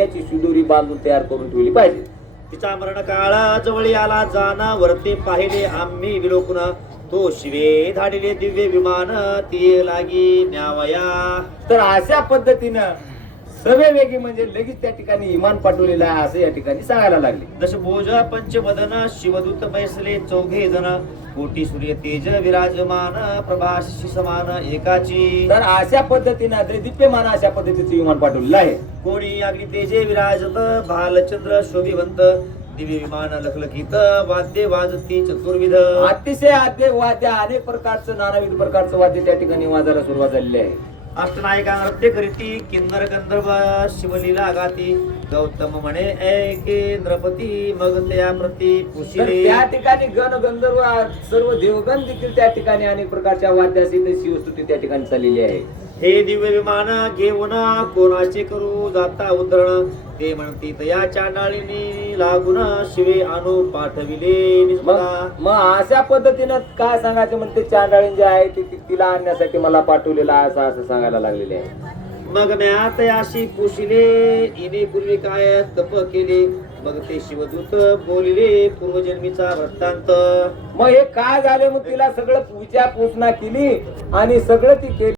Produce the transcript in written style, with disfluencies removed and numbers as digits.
सोन्याची शिदोरी बांधून तयार करून ठेवली पाहिजे. तिचा मरण काळ जवळी आला जाना वरते पाहिले आम्ही विलोकून तो शिवे धाडिले दिव्य विमान ती लागी न्यावया. तर अशा पद्धतीनं सगळे वेगळी म्हणजे लगेच त्या ठिकाणी इमान पाठवलेलं आहे असं या ठिकाणी सांगायला लागले. दशभुज पंचवदन शिवदूत बैसले चौघे जण कोटी सूर्य तेज विराजमान प्रभाशी समान एकाची. तर अशा पद्धतीनं दिप्यमान अशा पद्धतीचं विमान पाठवलेलं आहे. कोणी अग्नि तेजे विराजत भालचंद्र शोभिवंत दिव्य विमान लखलखित वाद्य वाजती चतुर्विध. अतिशय वाद्य अनेक प्रकारचं नानाविध प्रकारचं वाद्य त्या ठिकाणी वाजायला सुरुवात झालेली आहे. अष्टनायका नृत्य करीती किन्नर गंधर्व शिवलीला गाती गौतम म्हणे ऐके नृपती मग त्या प्रती तर पुशिले. त्या ठिकाणी गण गंधर्व सर्व देवगण देखील त्या ठिकाणी अनेक प्रकारच्या वाद्यासहित शिवस्तुती त्या ठिकाणी चाललेली आहे. हे दिव्य विमान घेऊन कोणाचे करू जाता उतरण ते म्हणती या चांडाळीनी लागून शिवे आणू पाठविले निस्मला. मग अशा पद्धतीनं काय सांगायचं म्हणते चांडाळी जे आहे तिला आणण्यासाठी मला पाठवलेलं आहे असं सांगायला लागलेले आहे. मग म्यात अशी पुशिले इने पूर्वी काय तप केले मग ते शिवदूत बोलिले पूर्वजन्मीचा वृत्तांत. मग हे काय झाले मग तिला सगळं पूजा पूजना केली आणि सगळं ती केली.